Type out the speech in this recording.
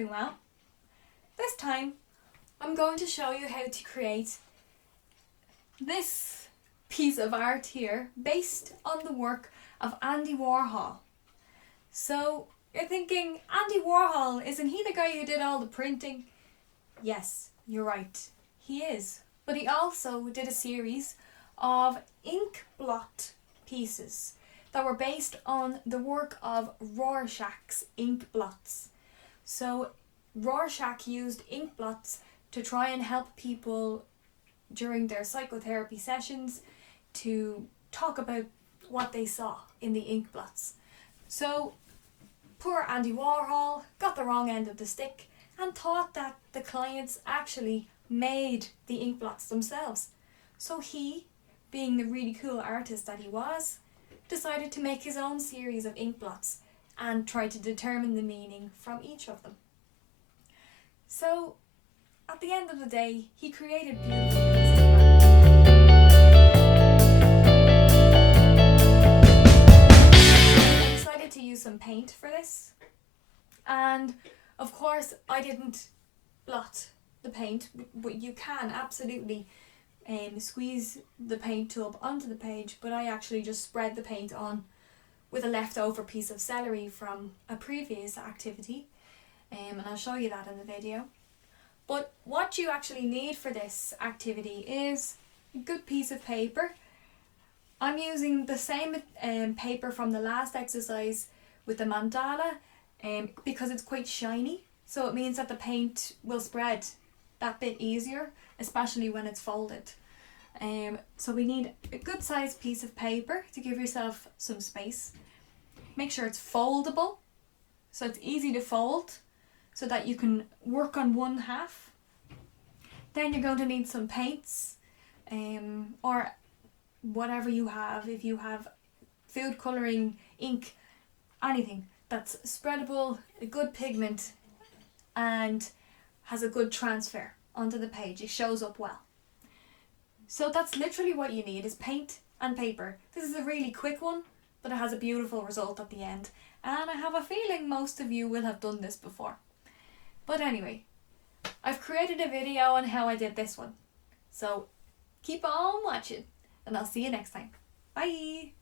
keeping well. This time I'm going to show you how to create this piece of art here based on the work of Andy Warhol. So you're thinking, Andy Warhol, isn't he the guy who did all the printing? Yes, you're right, he is. But he also did a series of Inkblot pieces that were based on the work of Rorschach's Inkblots. So Rorschach used Inkblots to try and help people during their psychotherapy sessions to talk about what they saw in the Inkblots. So poor Andy Warhol got the wrong end of the stick and thought that the clients actually made the Inkblots themselves. So he, being the really cool artist that he was, decided to make his own series of Inkblots and try to determine the meaning from each of them. So at the end of the day, he created beautiful pieces of art. I decided to use some paint for this, and of course I didn't blot the paint, but you can absolutely squeeze the paint tub onto the page, but I actually just spread the paint on with a leftover piece of celery from a previous activity, and I'll show you that in the video. But what you actually need for this activity is a good piece of paper. I'm using the same paper from the last exercise with the mandala because it's quite shiny, so it means that the paint will spread that bit easier, especially when it's folded. So we need a good sized piece of paper to give yourself some space. Make sure it's foldable, so it's easy to fold, so that you can work on one half. Then you're going to need some paints, or whatever you have. If you have food colouring, ink, anything that's spreadable, a good pigment, and has a good transfer onto the page, it shows up well. So that's literally what you need, is paint and paper. This is a really quick one, but it has a beautiful result at the end, and I have a feeling most of you will have done this before. But anyway, I've created a video on how I did this one, so keep on watching and I'll see you next time. Bye!